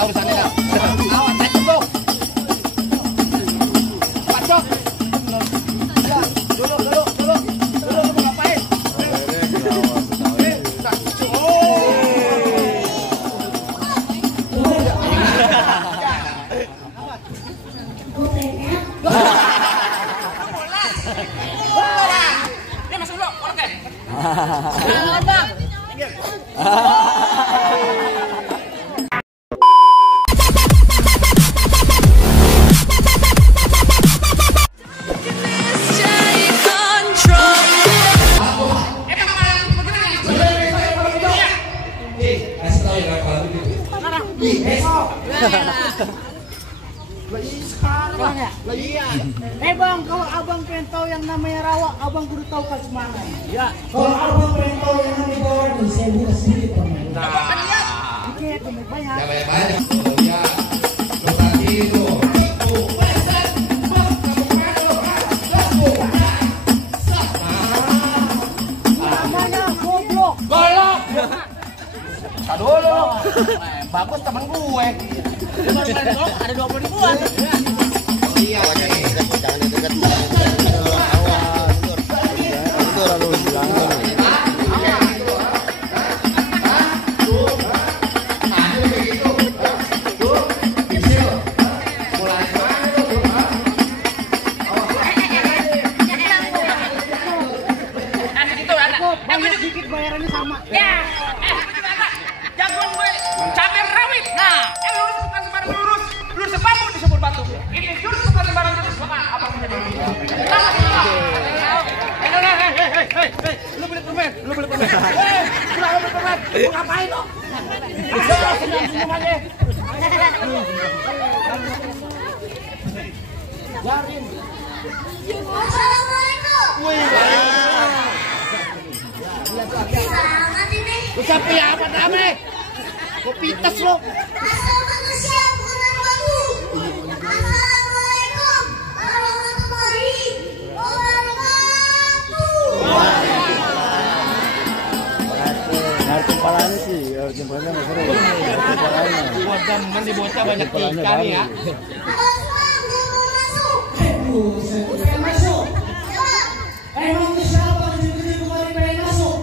dah urusannya dah. Awas, naik dulu. Masuk. Ya, dulu mau ngapain? Ini masuk dulu, oke. Selamat, Bang. Bang, kalau abang pengen tahu yang namanya rawa, abang kudu tahu kan semana. Ya. Kalau abang pengen tahu yang namanya bawang, saya buka sedikit teman. Dikit, banyak. Ya banyak. Ya. Lokasi itu. Namanya goblok. Golok. Dulu. Bagus temen gue. Ada 20 ribuan. Iya. Jangan dekat. Awas. Itu lalu bilang. Banyak dikit bayarannya sama. Ya. Jagoan gue. Cabai rawit. Nah, lurus bukan sembarang lurus. Lurus sepamu disebut batu. Ini lurus bukan sembarang lurus. Maka apa punya batu? Lu beli permen. Lu beli permen. Mau ngapain lo? Senyum aja. Jarin. Assalamualaikum. Lu siapa ya apa namanya? Kopi tas lo. Asal manusia bukan batu. Assalamualaikum warahmatullahi wabarakatuh. Ngerti kepalanya sih, ngerti kepalanya nggak seru. Ngerti kepalanya. Buat temen di bocah banyak ikan nih ya. Saya masuk. Emang siapa yang gede kemarin pengen masuk?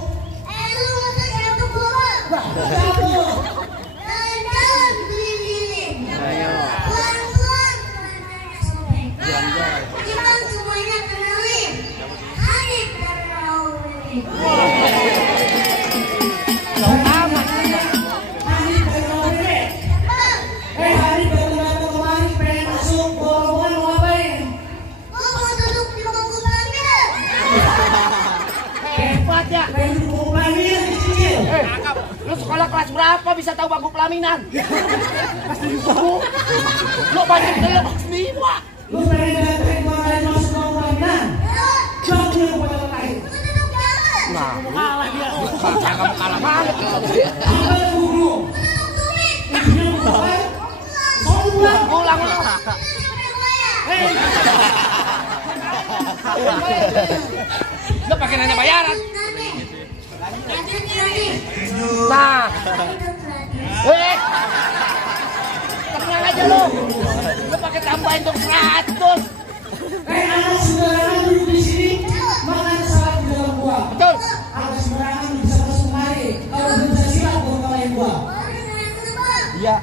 Lu masuk yang ke bola. Jalan-jalan keliling-keliling. Pelan-pelan keranjanya sobek. Kita semuanya kenalin. Hari Terawih. Hari baru-baru kemarin pengen masuk, bola-bola mau ngapain? Gua mau duduk di bangku pelajaran. Hebat ya, pengen duduk bangku pelaminan kecil. Lu sekolah kelas berapa bisa tahu bangku pelaminan? Pasti tahu. Lu banyak delok semua. Lu pengen datang kemarin masuk bangku pelaminan? Jangan dia kepada orang lain. Gua duduk jalan. Nah, Kalah dia. kamu kalah banget. Apa guru? Duduk tulis. Pulang lu. Lu pakai nanya bayaran. Nah, tenang aja lu. Lu pakai tambahin dong 100. Anak sembarangan duduk di sini, makan salat di dalam gua. Betul. Anak sembarangan bisa masuk mari. Kalau belum bisa silat, gua kalahin gua. Iya.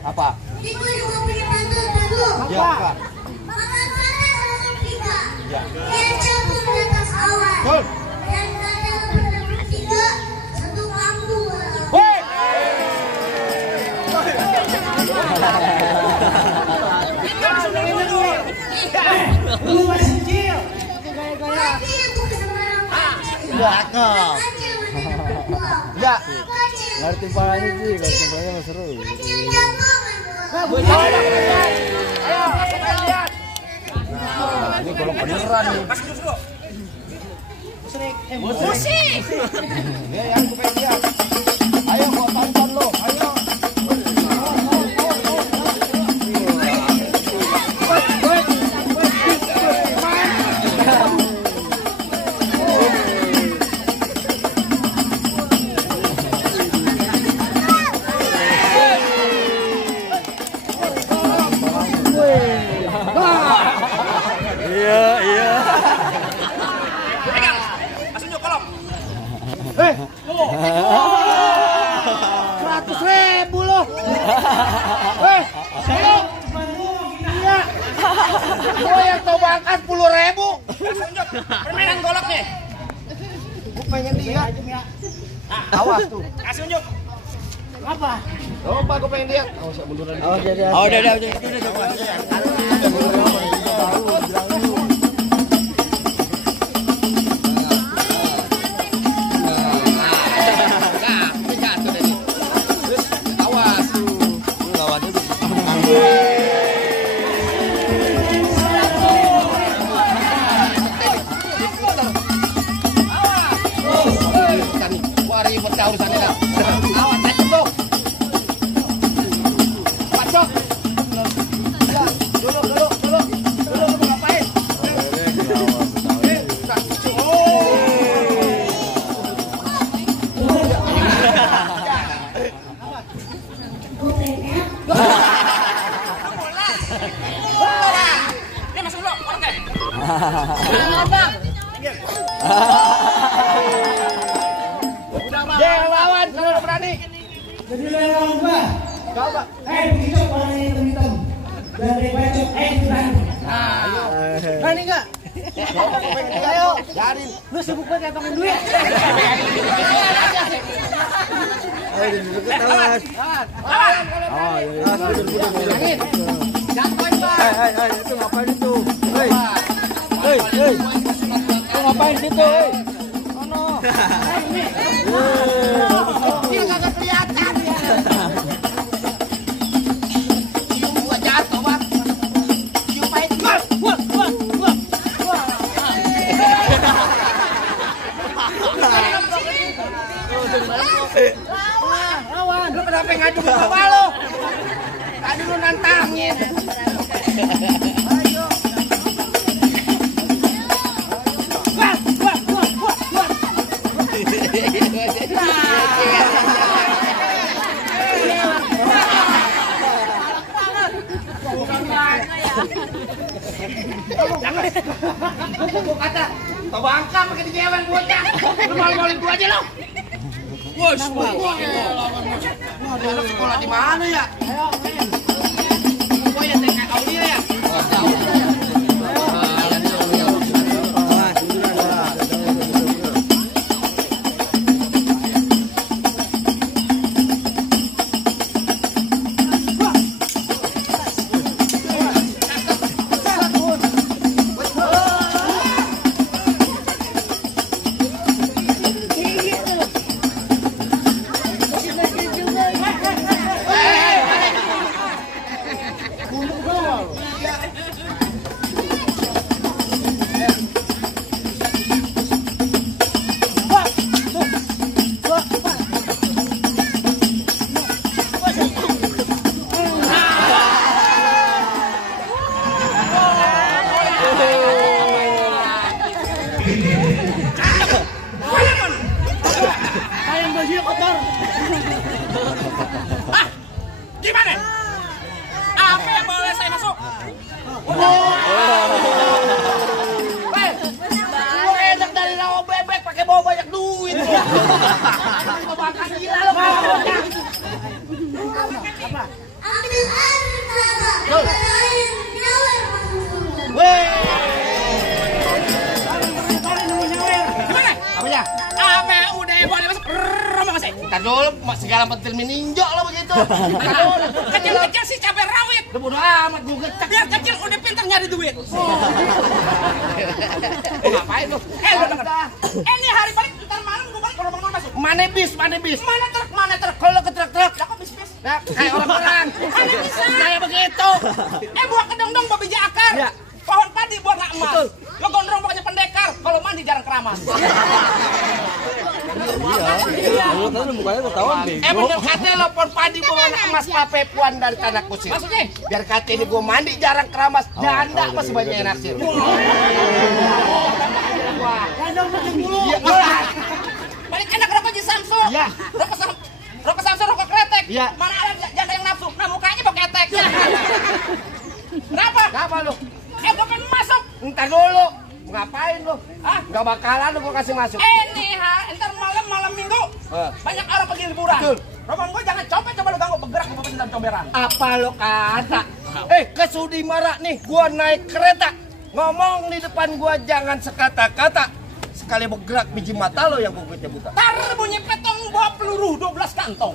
Apa? Ini gue juga punya pantun dulu. Ya, Kak. Makan bareng orang tiga. Ya. Yang campur di atas awan. Betul. Yang kadang bertiga tiga, satu bambu. Woi. Lu masih kecil. Lagi untuk sembarang Cakep. Ya. Ngerti kepalanya sih, ngerti kepalanya nggak seru. Ayo, kita lihat. Nah, ini kalau beneran nih. Musik. Ya, yang gue pengen lihat. Ayo, gua tonton lo. Ayo. angkat 10.000. Permainan golok nih. Gue pengen lihat. Nah, Awas tuh. kasih unjuk. Apa? Coba gue pengen lihat. Awas ya munduran. Oh, jadi. Oh, udah. Awas tuh. Lawannya Wah, ribet kau urusannya dah. Awas, saya tuh. Pacok. Dulu mau ngapain? Dia masuk dulu, oke. Dia yang lawan, kalau udah berani. Jadi lawan gua. Coba. Begitu warna hitam-hitam. Dari baju berani. Berani enggak? Coba gue pengen lihat. Ayo, jarin. Lu sibuk banget ngantongin duit. itu ngapain itu? Hei, lu ngapain situ? Ono. Dia kagak kelihatan. Cium gua jatuh, Bang. Ciumpain. Lawan. Lu kenapa ngadu ke bawah lu? Tadi lu nantangin. Gua kata, tau bangka pakai dijewen bocah. Lu malu-maluin gua aja lu. Wos, anak sekolah di mana ya? Gua ya TK Aulia ya. Kalian bajunya kotor. Gimana? Apa yang boleh saya masuk? Lu enak dari rawa bebek pakai bawa banyak duit. Lu bangka gila lu. Ambil air neraka. Ambil air nyawer masuk surga. Gimana? Apanya? Apa yang udah boleh masuk? Rombong saya. Ntar dulu, segala pentil meninjau lo begitu. Ntar dulu. Kecil-kecil sih cabai rawit. Lu bodo amat gue gecek. Biar kecil udah pintar nyari duit. Ngapain lu? Lu denger. Ini hari balik ntar malam gue balik kalau bangun masuk. Mana bis? Mana bis? Mana truk? Kalau lu ke truk-truk, Lah kok bis-bis? nah, kayak orang-orang. Mana bisa? Kayak begitu. Buah kedong-dong babi jakar. Iya. Pohon padi buah gak emas. Betul. Lo gondrong pokoknya pendekar. Kalau mandi jarang keramas. Iya. Lu tadi mukanya ketahuan bego. Bener kata lo pohon padi bawa emas pape puan dari tanah kusir. Maksudnya? Biar kata ini gue mandi jarang keramas. Janda masih banyak yang naksir. Kandang macam dulu. Iya. Balik enak rokok di Samsu. Iya. Rokok Samsu, rokok kretek. Iya. Mana ada janda yang nafsu. Nah mukanya pakai ketek. Kenapa? Apa lu? Gue pengen masuk. Ntar dulu. Ngapain lu? Hah? Gak bakalan lu gue kasih masuk. Ini ntar malam minggu. Banyak orang pergi liburan. Betul. Rombong gue jangan copet, coba lu ganggu bergerak gue dalam comberan. Apa lo kata? Kesudi marah nih, gua naik kereta ngomong di depan gua jangan sekata-kata. Sekali bergerak biji mata lo yang gua buta. Tar bunyi petong bawa peluru 12 kantong.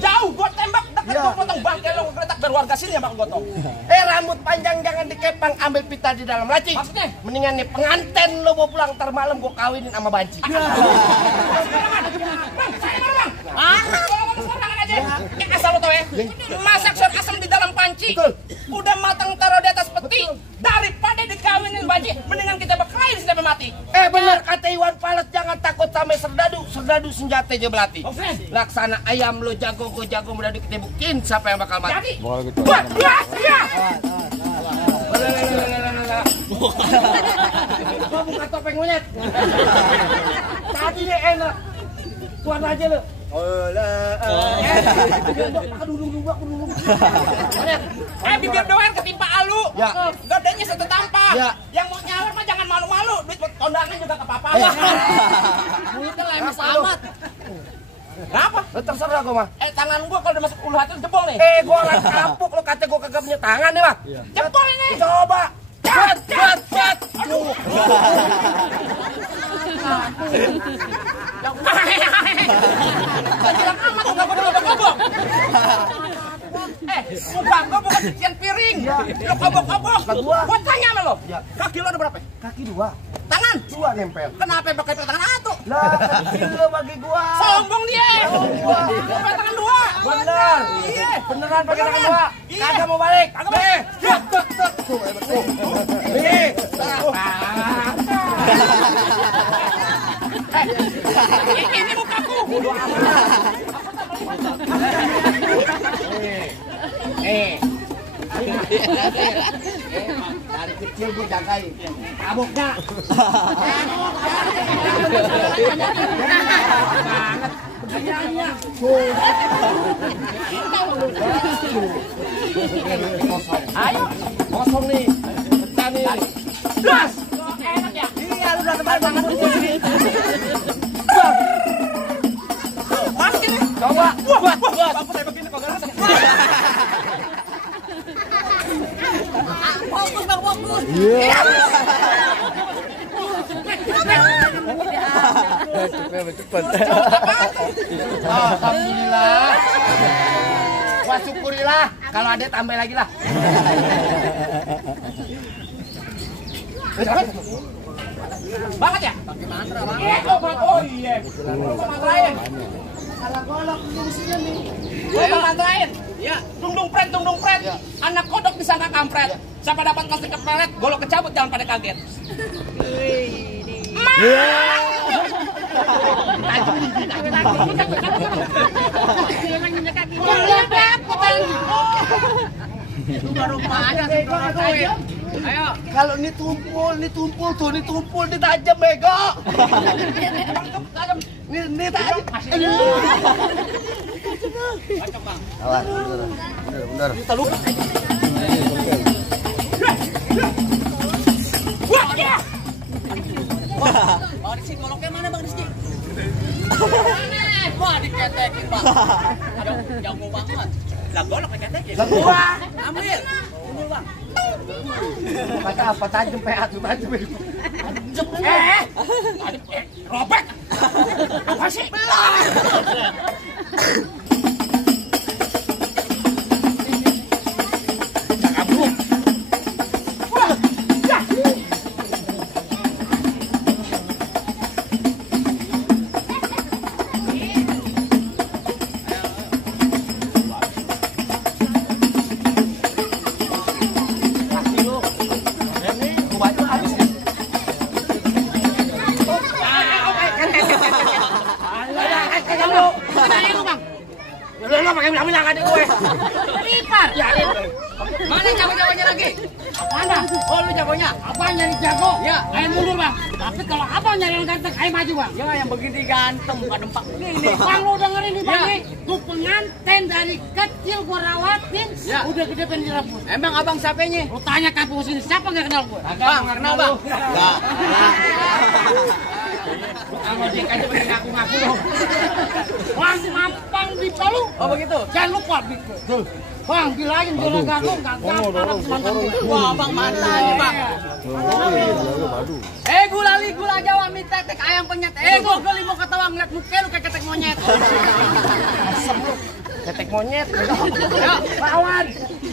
Jauh gua tembak, dekat gua potong bangkai lo geletak dari warga sini yang bakal gotong. Rambut panjang jangan dikepang, ambil pita di dalam laci. Maksudnya? Mendingan nih penganten lo bawa pulang ntar malam gua kawinin sama banci. Bang, saya mana bang? Sekarang aja. Asal lo tau ya, masak sayur asam di dalam panci. Betul. Udah matang taruh di atas peti. Daripada dikawinin banci, mendingan kita berkelahi sampai mati. Bener kata Iwan Fals, jangan takut sama serdadu senjata aja belati. Oke. Laksana ayam lo jago, gue jago, mudah kita buktiin siapa yang bakal mati. Jadi, Boleh gitu. buat ya. Gua buka topeng monyet. Tadi deh enak. Tuan aja lo. Bibir doang ketimpa alu. Ya. Gadanya satu tampar. Ya. Yang mau nyawar mah jangan malu-malu. Duit buat kondangan juga ke papa. Mulutnya lemes amat. Kenapa? Terserah gua mah. Tangan gua kalau udah masuk ulu hati jebol nih. Gua orang kapuk lo kata gua kagak punya tangan nih mah. Jebol ini. Coba. Cet. Aduh. Kejilang amat enggak gua gobok-gobok. Muka gua bukan cucian piring. Lo gobok-gobok. Gua tanya sama lo. Kaki lo ada berapa? Kaki 2. Tangan? 2 nempel. Kenapa pakai tangan satu? Lah, kecil lo bagi gua. Sombong dia. Gua pakai tangan 2. Bener. Iya. Beneran pakai tangan 2. Iya. Kagak mau balik. Kagak boleh. Nih. Ini mukaku. Dari kecil gue jagain. Kabuk dah. Ayo, kosong nih. Pecah nih. Das. Enak ya? Iya, lu udah tebal banget di sini. Masih nih. Coba. Wah. Apa saya begini kok ganas? Fokus bang, fokus. Iya. Cepet. Alhamdulillah. Wah syukurilah. Kalau ada tambah lagi lah. Banget ya? Pakai mantra bang. Oh iya. Gua mantrain. Salah golok fungsinya nih. Gua mantrain. Ya. Dung pret. Anak kodok disangka kampret. Siapa dapat plastik kepelet, golok kecabut jangan pada kaget. Ayo. Kalau ini tumpul tuh, ini tajam bego. Ini tajam. Awas, bener. Kita lupa. Wah, ya. Bang Rizky, goloknya mana Bang Rizky? Wah, diketekin Bang. Aduh, jago banget. Lah golok diketekin. Lah gua. Ambil. Tunggu Bang. Kata apa tajam PA tuh tajam. Robek. Apa sih? Bilang adik gue. Ripar. Ya, mana jago-jagonya lagi? Mana? Oh, lu jagonya. Abang nyari jago? Ya. Ayo mundur bang. Tapi kalau abang nyari yang ganteng, ayo maju bang. Ya, yang begini ganteng, bukan dempak begini. Bang lu dengerin nih bang Ya. nih. Tuh pengantin dari kecil gua rawatin, Ya. udah gede pengen dirabut. Emang abang siapanya? Lu tanya kampung sini siapa nggak kenal gua? Bang, kenal bang? Kalau dia aja pengen ngaku-ngaku dong. Bang mampang di selalu. Oh begitu. Jangan lupa gitu. Bang, bilangin bola gantung mantan gue. Wah, Bang mantan nih, Bang. Gula Jawa mie tetek ayam penyet. Gua geli mau ketawa ngeliat muka lu kayak ketek monyet. Asem lu. Ketek monyet. Ya, Lawan.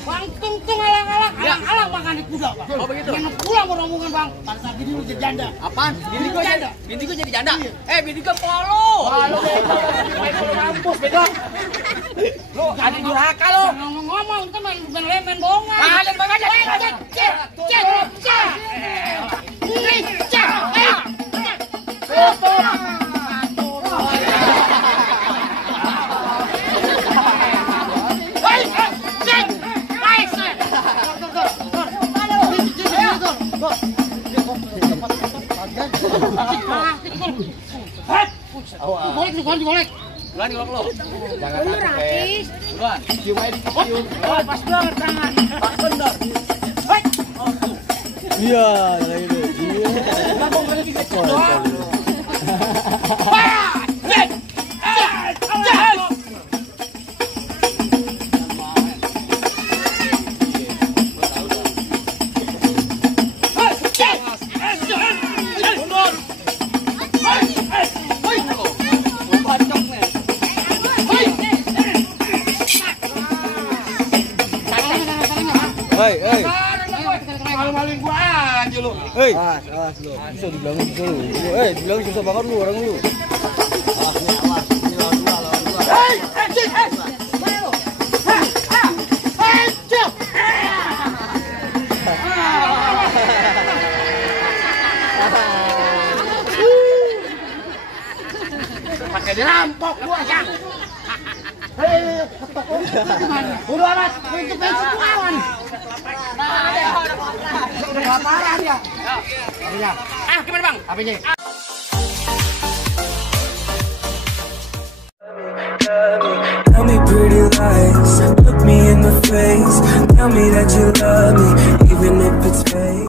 Bang tung alang makan di kuda, Bang. Oh begitu. Jangan pulang rombongan, Bang. Pada bini lu jadi janda. Apaan? Bini gua jadi janda. Bini gua polo. Lu main bola mampus, bego. Lu jadi durhaka lu. Ngomong-ngomong itu main bongan. Kalian bang aja. Golek. Duluan golok lo. Jangan takut, Duluan. cium aja dicium. Pas banget tangan. Pas bener. Iya, kayak gitu. Iya. Hei. Malu-maluin gua aja lu. Hei. Awas lu. Bisa dibilangin dulu. Dibilangin susah banget lu orang lu. Awas. Ini lawan dua. Hei. Pakai dirampok gua, Yang. Hei, ketok lu gimana? Udah amat, untuk bensin lawan. Udah kelaparan dia. Apanya? Gimana Bang? Apanya? Tell me pretty lies, look me in the face. Tell me that you love me.